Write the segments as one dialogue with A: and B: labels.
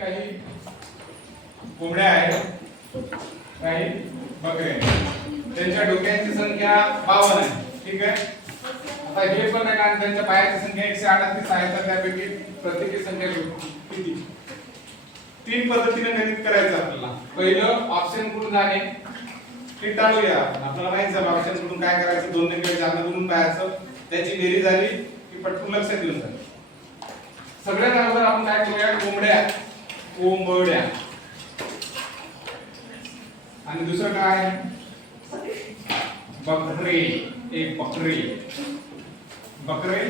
A: काही कोंबड्या आहेत काही बकरे आहेत. त्यांच्या डोक्यांची संख्या बावन्न आहे. ठीक आहे? आता हे पण आहे कारण त्यांच्या पायाची संख्या एकशे अडतीस आहे. तर त्यापैकी प्रत्येकी संख्या किती? तीन पद्धतीने गणित करायचं आपल्याला. पहिलं ऑप्शन कुठून जाणे? ते टाळूया आपल्याला माहीत झालं ऑप्शन कुठून काय करायचं? दोन नंबर जाणं करून पाहायचं? त्याची बेरीज झाली की पटकन लक्षात येऊन जाईल सगळ्यात अगोदर आपण काय करूया? कोंबड्या कोंबड्या. आणि दुसरं काय? बकरे. एक बकरे. बकरे?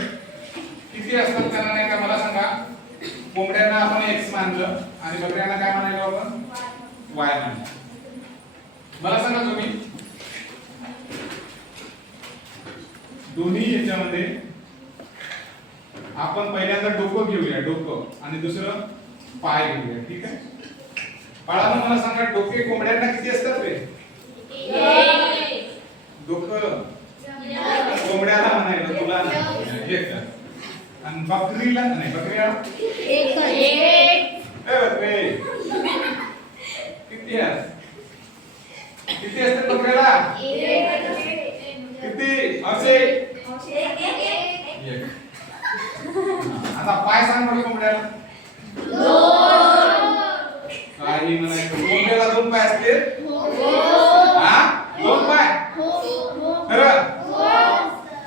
A: किती असतात त्यांना नाही का? मला सांगा. कोंबड्यांना आपण एक्स मानलं आणि बकऱ्यांना काय म्हणायला आपण? वाय म्हणलं मला सांगा तुम्ही. दोन्ही याच्यामध्ये आपण पहिल्यांदा डोकं घेऊया डोकं. आणि दुसरं? पाय घेऊया ठीक आहे? बाळांनो मला सांगा डोके कोंबड्यांना किती असतात रे? डोकं? कोंबड्याला म्हणायला तुला नाही. एक. आणि बकरीला नाही बकरीला? किती आहेत? किती असतात बकऱ्याला किती? असे. आता पाय सांग कोंबड्याला काही म्हणायचं कोंबड्याला दोन पाय असते हा दोन पाय खरं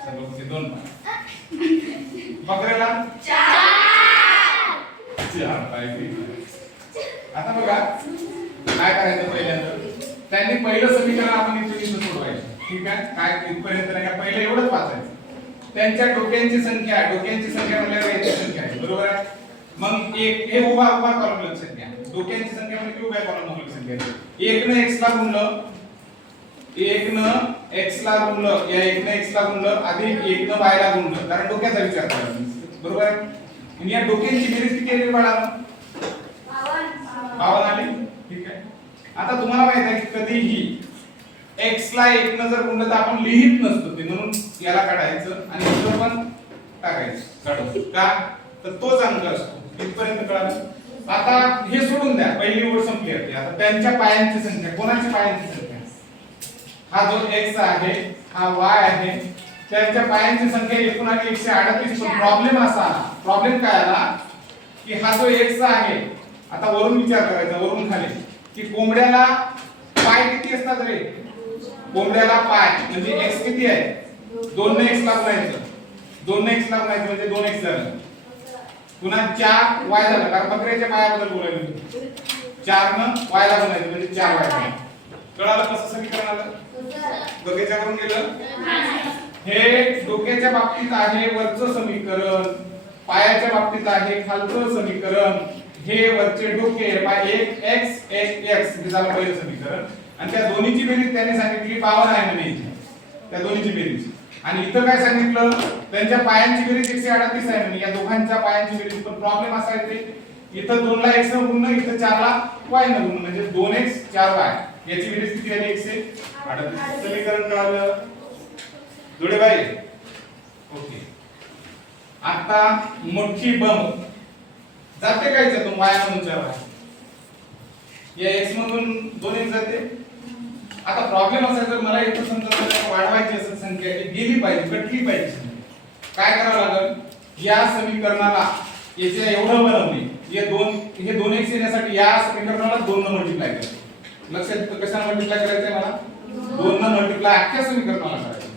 A: सर्व किती दोन पाय बकऱ्याला? चार. पाय आता बघा काय करायचं पहिल्यांदा? त्यांनी पहिलं समीकरण आपण इथे इथं सोडवायचं. ठीक आहे? काय इथपर्यंत नाही का? पहिलं एवढंच वाचायचं. त्यांच्या डोक्यांची संख्या डोक्यांची संख्या म्हणल्यावर याची संख्या आहे. बरोबर आहे? मग एक हे उभा उभा कॉलम लक्षात घ्या. डोक्यांची संख्या म्हणजे उभ्या कॉलम लक्षात घ्या. एक न एक्स ला गुणलं एक न एक्स ला गुणलं या एक न एक्स ला गुणलं अधिक एक न वाय ला. गुणलं कारण डोक्याचा विचार करायचा बरोबर आहे? आणि या डोक्यांची बेरीज किती आली बाळा? बावन्न आली? ठीक आहे. आता तुम्हाला माहीत आहे की कधीही x ला एक न जर गुणलं तर आपण लिहित नसतो ते. म्हणून याला काढायचं आणि इथं पण टाकायचं. काढून. का? तर तोच अंक असतो. इथपर्यंत कळालं? आता हे सोडून द्या. पहिली ओळ संपली आहे. आता त्यांच्या पायांची संख्या कोणाची पायांची संख्या? हा जो x आहे हा y आहे त्यांच्या पायांची संख्या एकूण आली एकशे अडतीस. पण प्रॉब्लेम असा प्रॉब्लेम काय आला? की हा जो x आहे आता वरून विचार करायचा वरून खाली की कोंबड्याला पाय किती असतात रे? कोंबड्याला पाय म्हणजे x किती आहे? दोन ने x ला गुणायचं दोन ने x ला गुणायचं म्हणजे दोन x झालं. पुन्हा चार y झालं. कारण बकऱ्याच्या पायाबद्दल बोलायचं चार न y ला गुणायचं म्हणजे चार झालं कळालं कसं समीकरण आलं? गेलं? हे डोक्याच्या बाबतीत आहे वरचं समीकरण पायाच्या बाबतीत आहे खालचं समीकरण. हे वरचे डोके पाय एक x एक x हे झालं पहिलं समीकरण. आणि त्या दोन्हीची बेरीज त्याने सांगितली बावन्न आहे म्हणे त्या दोन्हीची बेरीज. आणि इथं काय सांगितलं? त्यांच्या पायांची बेरीज एकशे अडतीस आहे म्हणे. या दोघांच्या पायांची बेरीज पण प्रॉब्लेम असा आहे ते इथं दोन ला x न गुणणं इथं चार ला y न गुणणं. म्हणजे दोन x चार y. याची बेरीज किती आली? एकशे? अडतीस. समीकरण कळालं. जोडे बाई ओके. आता मोठी बम. जाते काय जातो माया म्हणून या एक्स मधून दोन एक जाते. आता प्रॉब्लेम असा जर मला एक समजा वाढवायची असेल संख्या गेली पाहिजे कटली पाहिजे. काय करावं लागेल? या समीकरणाला याच्या एवढं बनवणे हे दोन हे दोन एक्स येण्यासाठी या समीकरणाला दोन मल्टिप्लाय करायचं लक्षात कशाला मल्टिप्लाय करायचंय मला? दोन न मल्टिप्लाय अख्ख्या समीकरणाला करायचं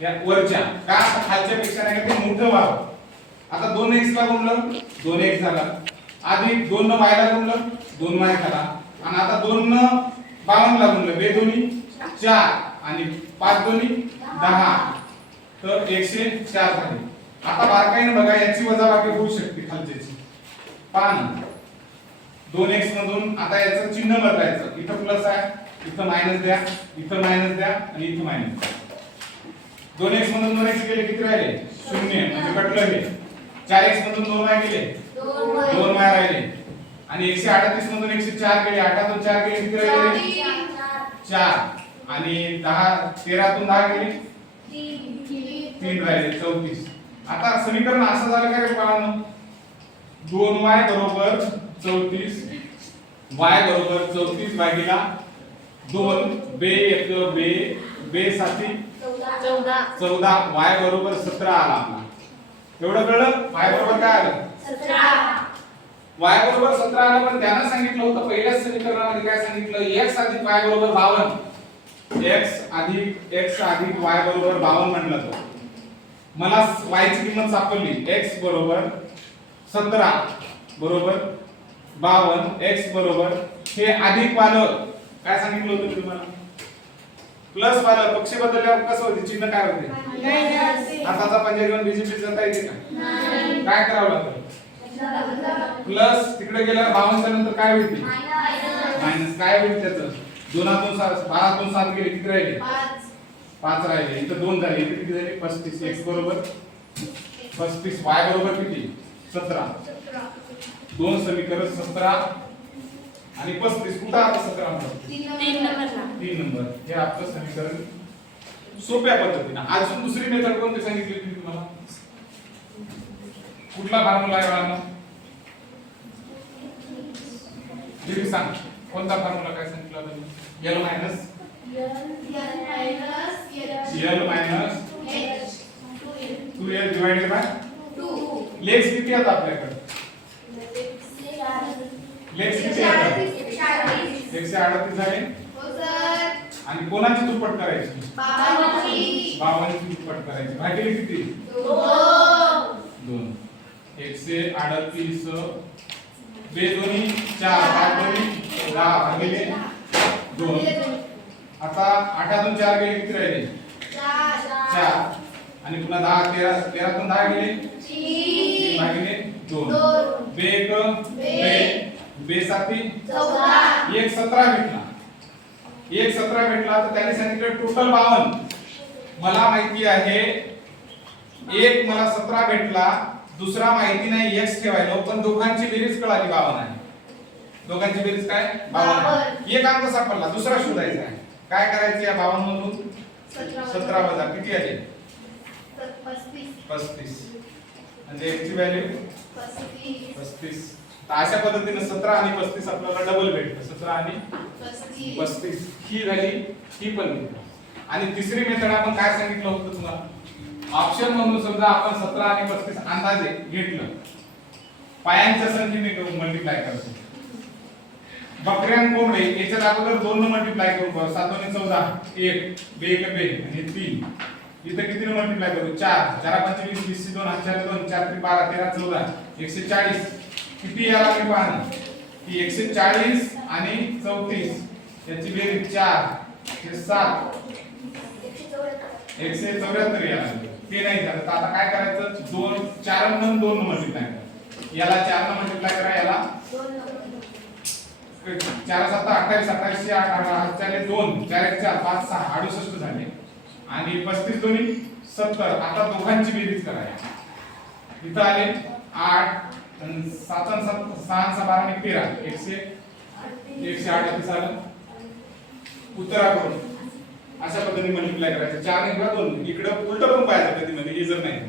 A: या वरच्या. का? खालच्या पेक्षा नाही ते मोठं व्हावं आता दोन एक्स ला गुणलं दोन एक्स झाला. आधी दोन न वाय गुणलं दोन वाय झाला. आणि आता दोन न बावन्न ला गुणलं. बे दोन्ही चार. आणि पाच दोन्ही दहा. तर एकशे चार झाले. आता बारकाईने बघा याची वजाबाकी होऊ शकते खालच्याची. पान दोन एक्स मधून आता याचं चिन्ह बदलायचं. इथं प्लस आहे इथं मायनस द्या इथं मायनस द्या आणि इथं मायनस द्या. दोन एक्स मधून दोन एक्स गेले किती राहिले? शून्य म्हणजे कटलं हे. चार एक्स मधून दोन वाय गेले. दोन वाय राहिले. आणि एकशे अडतीस मधून एकशे चार गेले. आठातून चार गेले किती राहिले? चार. आणि दहा तेरातून दहा गेले? तीन राहिले चौतीस. आता समीकरण असं झालं काय रे बाळांनो? दोन वाय बरोबर चौतीस वाय बरोबर चौतीस भागीला दोन बे एक बे बे साती
B: चौदा.
A: चौदा. वाय बरोबर सतरा आला आपला. एवढं कळलं? वाय बरोबर काय आलं? वाय बरोबर सतरा आलं पण त्यानं सांगितलं होतं पहिल्याच समीकरणामध्ये काय सांगितलं? एक्स अधिक वाय बरोबर बावन्न एक्स अधिक एक्स अधिक वाय बरोबर बावन्न म्हणलं तो. मला y ची किंमत सापडली. X बरोबर सतरा. बरोबर? बावन्न x बरोबर. हे अधिक वालं काय सांगितलं होतं तुम्हाला? प्लस वालं पक्ष बदलल्यावर कसं होते? चिन्ह काय होते? हाताचा पंजा घेऊन बीजेपी जाता येते का काय करावं लागतं? प्लस तिकडे गेल्यावर बावन्नच्या नंतर काय होईल मायनस काय होईल त्याचं? दोनातून सात बारातून सात गेले किती राहिले? पाच राहिले. इथं दोन झाले. इथे किती झाले? पस्तीस. एक्स बरोबर. पस्तीस. वाय बरोबर किती? सतरा. दोन समीकरण सतरा आणि पस्तीस. कुठं आता सतरा नंबर?
B: तीन
A: नंबर. हे आपलं समीकरण सोप्या पद्धतीने. अजून दुसरी मेथड कोणती सांगितली होती तुम्हाला कुठला फॉर्म्युला आहे बाळांनो? दीदी सांग. कोणता फॉर्म्युला काय सांगितलं होतं L minus L minus two L divided by लेक्स किती आहेत आपल्याकडे? लेक्स किती एकशे अडतीस. झाले आणि कोणाची दुप्पट करायची? बाबांची. दुप्पट करायची. भागिले किती? दोन. एकशे अडतीस. बे दोन्ही. चार. पाच दोन्ही. दहा. भागिले. दोन. आता आठातून चार गेले किती राहिले? चार. आणि पुन्हा दहा तेरा. तेरातून दहा गेले? भागिले दोन. बे एक. बे. बे साती एक सतरा भेटला. एक सतरा भेटला तर त्याने सांगितलं टोटल बावन्न मला माहिती आहे एक मला सतरा भेटला दुसरा माहिती नाही एक्स ठेवायला. पण दोघांची बेरीज कळाली बावन्न आहे. दोघांची बेरीज काय? बावन्न आहे. एक अंक सापडला दुसरा शोधायचा आहे. काय करायचं या बावन्न मधून सतरा वजा. किती आले? पस्तीस. म्हणजे एक्स ची व्हॅल्यू पस्तीस. तर अशा पद्धतीने सतरा आणि पस्तीस आपल्याला डबल भेटतं सतरा आणि पस्तीस. ही झाली ही पण भेटली. आणि तिसरी मेथड आपण काय सांगितलं होतं तुम्हाला? ऑप्शन म्हणून समजा आपण सतरा आणि पस्तीस अंदाजे घेतलं. पायांच्या संख्येने मल्टिप्लाय करतो बकऱ्यां कोंबडे याच्यात अगोदर दोन मल्टिप्लाय करू. सात दोन्ही चौदा एक. बे एक बे. आणि तीन. इथं किती मल्टिप्लाय करू? चार. चार पंचवीस वीस दोन चार दोन चार बारा तेरा चौदा. एकशे चाळीस. किती याला मी पाहणं की एकशे चाळीस आणि चौतीस. याची बेरीज चार. हे सात. एकशे चौऱ्याहत्तर याला ते नाही झालं. तर आता काय करायचं? दोन चार म्हणून दोन मल्टिप्लाय करा. याला चार न मल्टिप्लाय करा. याला चार सात अठ्ठावीस अठ्ठावीसशे आठ आठ आठ चार दोन. चार एक चार पाच सहा. अडुसष्ट झाले. आणि पस्तीस दोन्ही सत्तर. आता दोघांची बेरीज करायची इथं आले आठ सात अन सात सहा अन बारा आणि तेरा. एकशे एकशे अडतीस आलं उत्तराकडून अशा पद्धतीने मल्टिप्लाय करायचं. चार किंवा दोन. इकडं उलट पण पाहिजे कधी मध्ये हे जर नाही.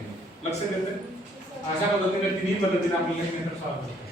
A: लक्ष देतं अशा पद्धतीने तिन्ही पद्धतीने आपल्याला सॉल्व्ह करतो